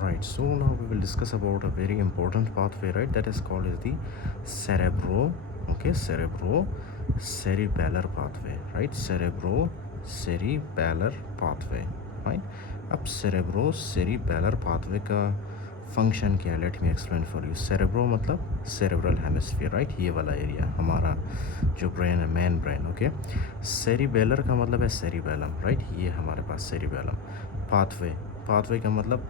Right, so now we will discuss about a very important pathway, right? That is called as the cerebro, okay, cerebellar pathway, right? Cerebellar pathway, right? अब cerebro cerebellar pathway का function क्या है? Let me explain for you. Cerebro मतलब cerebral hemisphere, right? ये वाला area हमारा जो brain है, मेन ब्रेन, ओके. सेरिबेलर का मतलब है सेरिबेलम, राइट? ये हमारे पास सेरिबेलम. पाथवे, पाथवे का मतलब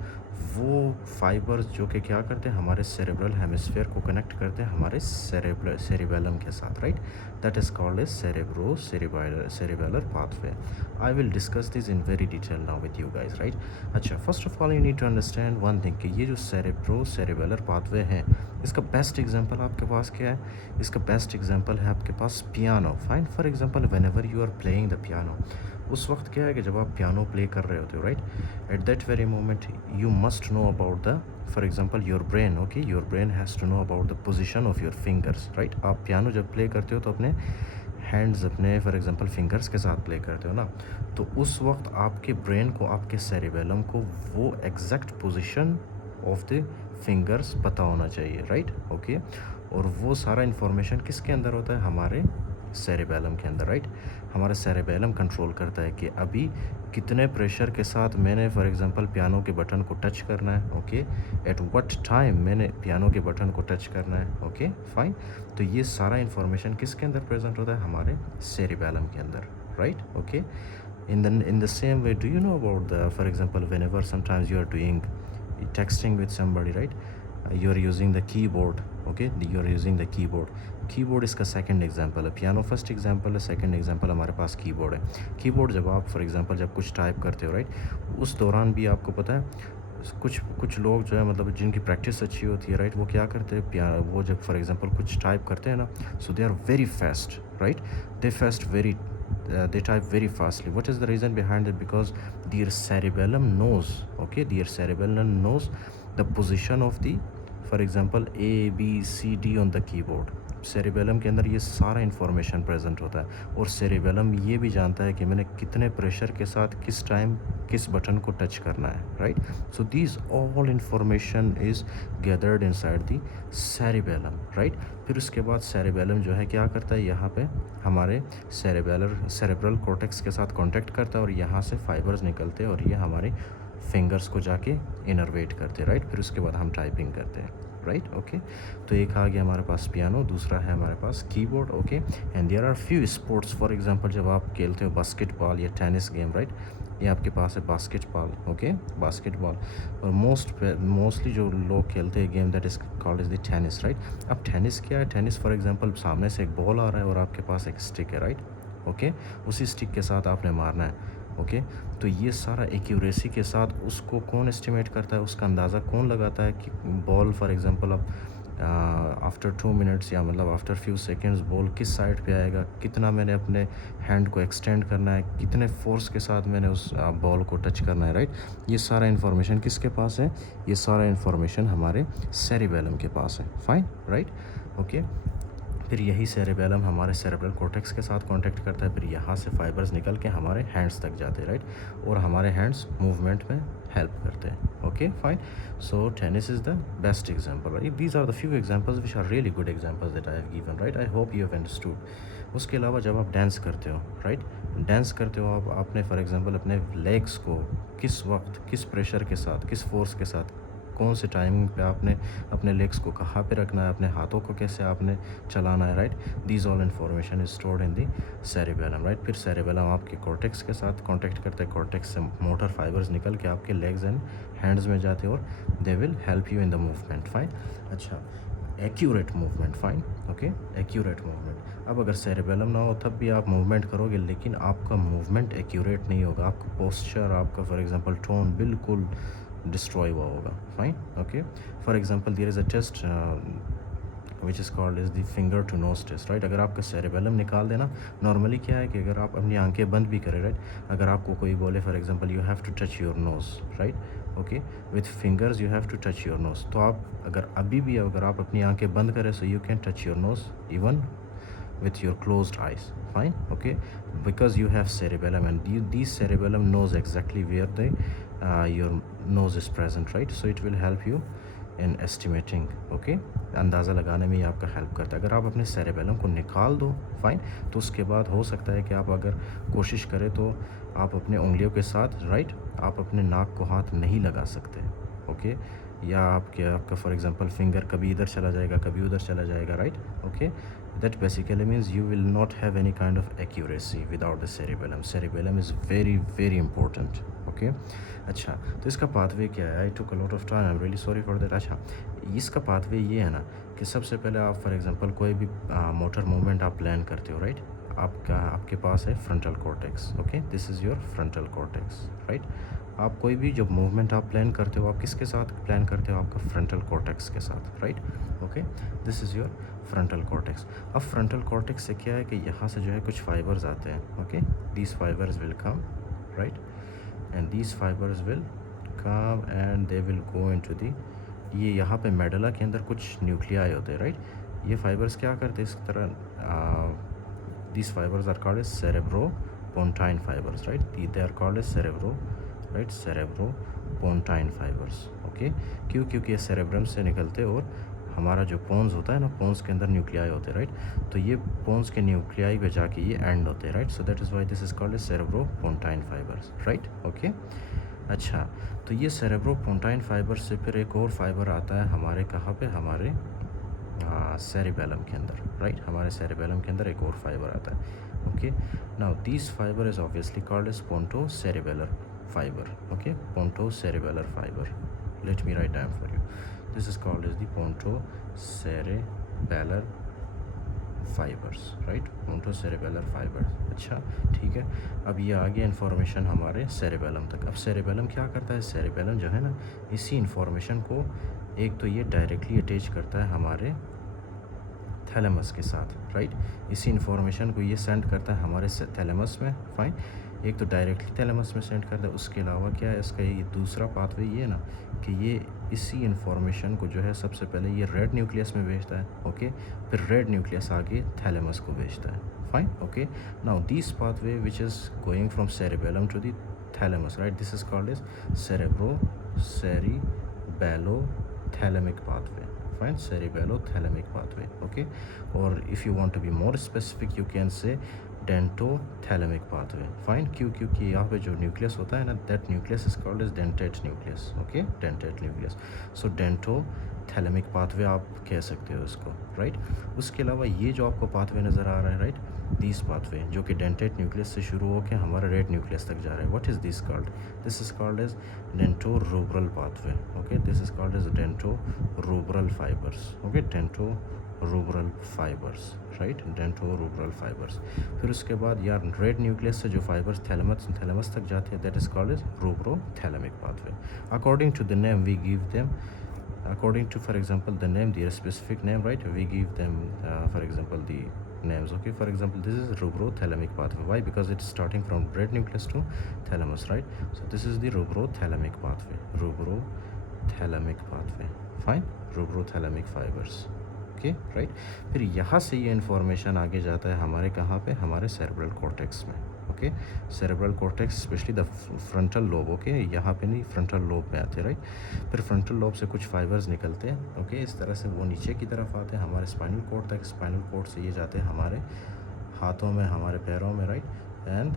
वो फाइबर्स जो कि क्या करते हैं, हमारे सेरेब्रल हेमिस्फीयर को कनेक्ट करते हैं हमारे सेरिबेलम के साथ, right? That is called as cerebellar pathway. I will discuss this in very detail now with you guys, right? अच्छा, first of all you need to understand one thing कि ये जो सेरेबेलर पाथवे है, इसका best example आपके पास क्या है? इसका बेस्ट एग्जांपल है आपके पास piano. Fine, for example whenever you are playing the piano, उस वक्त क्या है कि जब आप पियानो प्ले कर रहे होते हो, right, at that very moment you must know about the, for example your brain, okay, your brain has to know about the position of your fingers, right? आप पियानो जब प्ले करते हो तो अपने हैंड्स, अपने फॉर एग्जांपल फिंगर्स के साथ play करते हो ना, तो उस वक्त आपके ब्रेन को, आपके सेरिबेलम को वो exact position of the fingers पता होना चाहिए, राइट? ओके, और वो सारा इन्फॉर्मेशन किसके अंदर होता है? हमारे सेरिबेलम के अंदर, राइट? हमारा सेरिबेलम कंट्रोल करता है कि अभी कितने प्रेशर के साथ मैंने फॉर एग्जांपल पियानो के बटन को टच करना है, ओके, एट व्हाट टाइम मैंने पियानो के बटन को टच करना है, ओके, फाइन. तो ये सारा इन्फॉर्मेशन किसके अंदर प्रेजेंट होता है? हमारे सेरिबेलम के अंदर, right? Okay. In the same way, do you know about the, for example, whenever sometimes you are doing texting with somebody, right, you are using the keyboard, okay, you are using the keyboard इसका second example है. Piano first example है, second example हमारे पास keyboard है. Keyboard जब आप for example जब कुछ टाइप करते हो, राइट, उस दौरान भी आपको पता है कुछ लोग जो है मतलब जिनकी प्रैक्टिस अच्छी होती है, राइट, वो क्या करते हैं, वो जब फॉर एग्जांपल कुछ टाइप करते हैं ना, so they are very fast, right? They type very fastly. What is the reason behind it? Because their cerebellum knows, okay, their cerebellum knows the position of the, for example, A B C D on the keyboard. Cerebellum के अंदर ये सारा information present होता है, और cerebellum ये भी जानता है कि मैंने कितने प्रेशर के साथ किस टाइम किस बटन को टच करना है, right? So these all information is gathered inside the cerebellum, right? फिर उसके बाद सेरिबेलम जो है क्या करता है, यहाँ पे हमारे सेरेब्रल कॉर्टेक्स के साथ कांटेक्ट करता है, और यहाँ से फाइबर्स निकलते हैं और ये हमारे फिंगर्स को जाके इनर्वेट करते हैं, राइट? फिर उसके बाद हम टाइपिंग करते हैं, राइट? ओके. तो एक आ गया हमारे पास पियानो, दूसरा है हमारे पास keyboard, okay. And there are few sports, for example जब आप खेलते हो बास्केटबॉल या टेनिस गेम, राइट, ये आपके पास है बास्केटबॉल, ओके, बास्केटबॉल. और मोस्टली जो लोग खेलते हैं game that is called is the tennis, right? अब टेनिस क्या है? टेनिस फॉर एग्जांपल सामने से एक बॉल आ रहा है और आपके पास एक स्टिक है, राइट? ओके, उसी स्टिक के साथ आपने मारना है, ओके. तो ये सारा एक्यूरेसी के साथ उसको कौन एस्टिमेट करता है, उसका अंदाज़ा कौन लगाता है कि बॉल फॉर एग्जांपल अब आफ्टर 2 मिनट्स या मतलब आफ्टर फ्यू सेकंड्स बॉल किस साइड पे आएगा, कितना मैंने अपने हैंड को एक्सटेंड करना है, कितने फोर्स के साथ मैंने उस बॉल को टच करना है, राइट? ये सारा इन्फॉर्मेशन किसके पास है? ये सारा इन्फॉर्मेशन हमारे सेरिबेलम के पास है, फाइन, राइट? ओके. फिर यही सेरेबेलम हमारे सेरेब्रल कॉर्टेक्स के साथ कांटेक्ट करता है, फिर यहाँ से फाइबर्स निकल के हमारे हैंड्स तक जाते हैं, राइट? और हमारे हैंड्स मूवमेंट में हेल्प करते हैं, okay, fine. So tennis is the best example, right? These are the few examples which are really good examples that I have given, right? I hope you have understood. उसके अलावा जब आप dance करते हो, right, dance करते हो आप, आपने फॉर एग्जांपल अपने लेग्स को किस वक्त, किस प्रेशर के साथ, किस फोर्स के साथ, कौन से टाइमिंग पे आपने अपने लेग्स को कहाँ पे रखना है, अपने हाथों को कैसे आपने चलाना है, right? These all information is stored in the cerebellum, right? फिर सेरिबेलम आपके कॉर्टेक्स के साथ कांटेक्ट करते हैं, कॉर्टेक्स से मोटर फाइबर्स निकल के आपके लेग्स एंड हैंड्स में जाते हैं और they will help you in the movement, fine. अच्छा, accurate movement, fine, okay, accurate movement. अब अगर सेरिबेलम ना हो तब भी आप मूवमेंट करोगे, लेकिन आपका मूवमेंट एक्यूरेट नहीं होगा, आपका पोस्चर, आपका फॉर एग्जांपल टोन बिल्कुल डिस्ट्रॉय हुआ होगा, fine, okay. For example there is a test which is called is the finger to nose test, right? अगर आपका सेरिबेलम निकाल देना, नॉर्मली क्या है कि अगर आप अपनी आंखें बंद भी करें, राइट, अगर आपको कोई बोले for example you have to touch your nose, right, okay, with fingers you have to touch your nose, तो आप अगर अभी भी अगर आप अपनी आंखें बंद करें, so you can touch your knows even with your closed eyes, fine, okay, because you have cerebellum, and these cerebellum knows exactly where the your nose is present, right? So it will help you in estimating, okay? अंदाज़ा लगाने में ये आपका help करता है। अगर आप अपने सेरेबेलम को निकाल दो, फाइन, तो उसके बाद हो सकता है कि आप अगर कोशिश करें तो आप अपने उंगलियों के साथ, राइट, आप अपने नाक को हाथ नहीं लगा सकते, ओके? या आपका फॉर एग्जांपल फिंगर कभी इधर चला जाएगा, कभी उधर चला जाएगा, right? Okay, that basically means you will not have any kind of accuracy without the cerebellum. Cerebellum is very very important, okay? अच्छा, तो इसका पाथवे क्या है? I took a lot of time, I am really sorry for that. अच्छा, इसका pathway ये है ना कि सबसे पहले आप फॉर एग्जांपल कोई भी मोटर मूवमेंट आप प्लान करते हो, राइट? आपके पास है frontal cortex, okay? This is your frontal cortex, right? आप कोई भी जब मूवमेंट आप प्लान करते हो, आप किसके साथ प्लान करते हो? आपका फ्रंटल कॉर्टेक्स के साथ, right? Okay, this is your frontal cortex. अब फ्रंटल कॉर्टेक्स से क्या है कि यहाँ से जो है कुछ फाइबर्स आते हैं, okay? These fibres will come, right? And these fibres will come and they will go into the, ये यहाँ पे मेडुला के अंदर कुछ न्यूक्लियाई होते हैं, राइट? ये फाइबर्स क्या करते हैं इस तरह, these fibers are called as cerebropontine fibers, right? They are called as cerebropontine fibers, okay? क्यों? क्योंकि ये cerebrum से निकलते और हमारा जो पोन्स होता है ना, पोन्स के अंदर न्यूक्लियाई होते हैं, राइट? तो ये पोन्स के न्यूक्लियाई पे जाके ये एंड होते हैं, right? So that is why this is called as cerebropontine fibers, right? Okay, अच्छा, तो ये cerebropontine fibers से फिर एक और फाइबर आता है हमारे कहाँ पे? हमारे सेरिबेलम के अंदर, राइट? हमारे सेरिबेलम के अंदर एक और फाइबर आता है, okay? Now this fibre is obviously called as pontocerebellar fibre, okay? Pontocerebellar fibre, let me write down for you, this is called as the pontocerebellar fibres, right? Pontocerebellar fibres. अच्छा, ठीक है, अब ये आ गया इन्फॉर्मेशन हमारे cerebellum तक। अब cerebellum क्या करता है? सेरिबेलम जो है ना, इसी इन्फॉर्मेशन को एक तो ये डायरेक्टली अटैच करता है हमारे थैलेमस के साथ, राइट? इसी इन्फॉर्मेशन को ये सेंड करता है हमारे थैलेमस में, फाइन। एक तो डायरेक्टली थैलेमस में सेंड करता है, उसके अलावा क्या है इसका ये दूसरा पाथवे ये ना कि ये इसी इन्फॉर्मेशन को जो है सबसे पहले ये रेड न्यूक्लियस में भेजता है, ओके? फिर रेड न्यूक्लियस आगे थैलेमस को भेजता है, fine, okay? Now this pathway which is going from cerebellum to the thalamus, right? This is called as cerebellothalamic pathway, fine, cerebellothalamic pathway, okay? Or if you want to be more specific you can say dentothalamic pathway, fine। क्यों? क्योंकि यहाँ पे जो nucleus होता है ना, that nucleus is called as dentate nucleus, okay? dentate nucleus, so dentothalamic pathway आप कह सकते हो इसको, राइट? उसके अलावा ये जो आपको पाथवे नज़र आ रहा है, राइट, दिस पाथवे जो कि डेंटेट न्यूक्लियस से शुरू होकर हमारा रेड न्यूक्लियस तक जा रहा है, what is this called? This is called as dentorubral pathway, okay? This is called as dentorubral fibres, okay? Dentorubral fibres, right? Dentorubral fibres. फिर उसके बाद यार रेड न्यूक्लियस से जो फाइबर्स थैलेमस तक जाते हैं, that is called as rubrothalamic pathway. According to the name we give them, according to for example the name, their specific name, right? We give them for example the names, okay? For example, this is rubrothalamic pathway. Why? Because it's starting from red nucleus to thalamus, right? So this is the rubrothalamic pathway, rubrothalamic pathway, fine, rubrothalamic fibers, okay, right? फिर यहाँ से ये information आगे जाता है हमारे कहाँ पे? हमारे सेरेब्रल कॉर्टेक्स में, okay? Cerebral cortex specially the frontal lobe, okay? यहाँ पे नहीं, फ्रंटल लोब में आते हैं, राइट? फिर फ्रंटल लोब से कुछ फाइबर्स निकलते हैं, ओके? इस तरह से वो नीचे की तरफ आते हैं हमारे स्पाइनल कॉर्ड तक, स्पाइनल कॉर्ड से ये जाते हैं हमारे हाथों में, हमारे पैरों में, right? And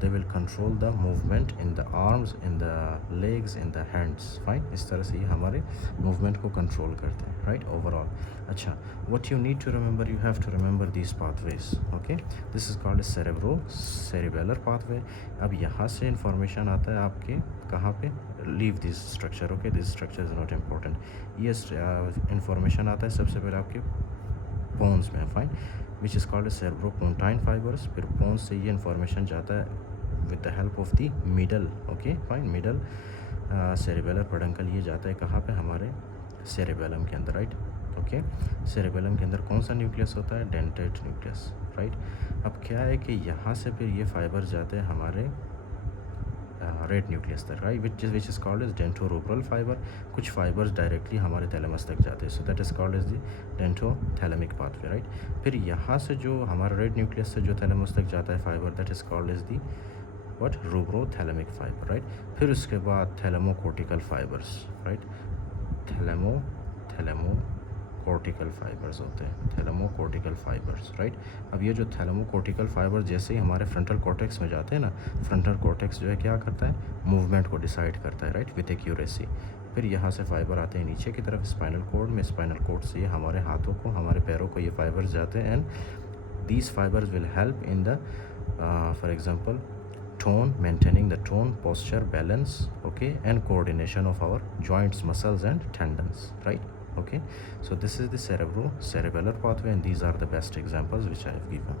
they will control the movement in the arms, in the legs, in the hands, fine। इस तरह से ये हमारे movement को control करते हैं, right? overall। अच्छा, what you need to remember, you have to remember these pathways, okay? this is called a cerebellar pathway। अब यहाँ से information आता है आपके कहाँ पे? leave this structure, okay? this structure is not important। ये information आता है सबसे पहले आपके बोन्स में, fine, which is called cerebropontine fibers। फिर बोन्स से ये इन्फॉर्मेशन जाता है with the help of the middle, okay, fine, middle cerebellar peduncle, ये जाता है कहाँ पे? हमारे सेरेबेलम के अंदर, राइट? ओके, सेरेबेलम के अंदर कौन सा न्यूक्लियस होता है? Dentate nucleus, right? अब क्या है कि यहाँ से फिर ये फाइबर्स जाते हैं हमारे रेड न्यूक्लियस तक, right? Which is called as dentorubral fibre. कुछ फाइबर्स डायरेक्टली हमारे थैलेमस तक जाते हैं, so that is called as the dentothalamic pathway, right? फिर यहाँ से जो हमारा रेड न्यूक्लियस से जो थैलेमस तक जाता है fibre, that is called as the what, rubrothalamic fibre, right. फिर उसके बाद thalamocortical fibres, right, thalamocortical fibres होते हैं, थैलेमोकोर्टिकल फाइबर्स, राइट। अब ये जो थैलेमोकोर्टिकल फाइबर जैसे ही हमारे फ्रंटल कॉर्टेक्स में जाते हैं ना, फ्रंटल कॉर्टेक्स जो है क्या करता है, मूवमेंट को डिसाइड करता है, राइट, विद एक्यूरेसी। फिर यहाँ से फाइबर आते हैं नीचे की तरफ स्पाइनल कॉर्ड में, स्पाइनल कॉर्ड से ये हमारे हाथों को, हमारे पैरों को ये फाइबर्स जाते हैं, and these fibres will help in the for example tone, maintaining the tone, posture, balance, okay, and coordination of our joints, muscles and tendons, right? Okay, so this is the cerebellar pathway, and these are the best examples which I have given.